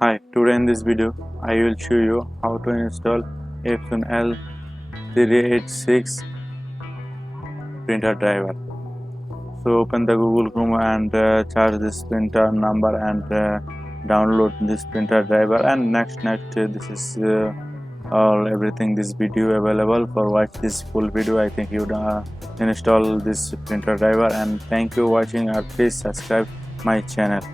Hi, today in this video I will show you how to install Epson l368 printer driver. So open the Google Chrome and search this printer number and download this printer driver, and next this is all everything this video available. For watch this full video I think you install this printer driver, and thank you watching, or please subscribe my channel.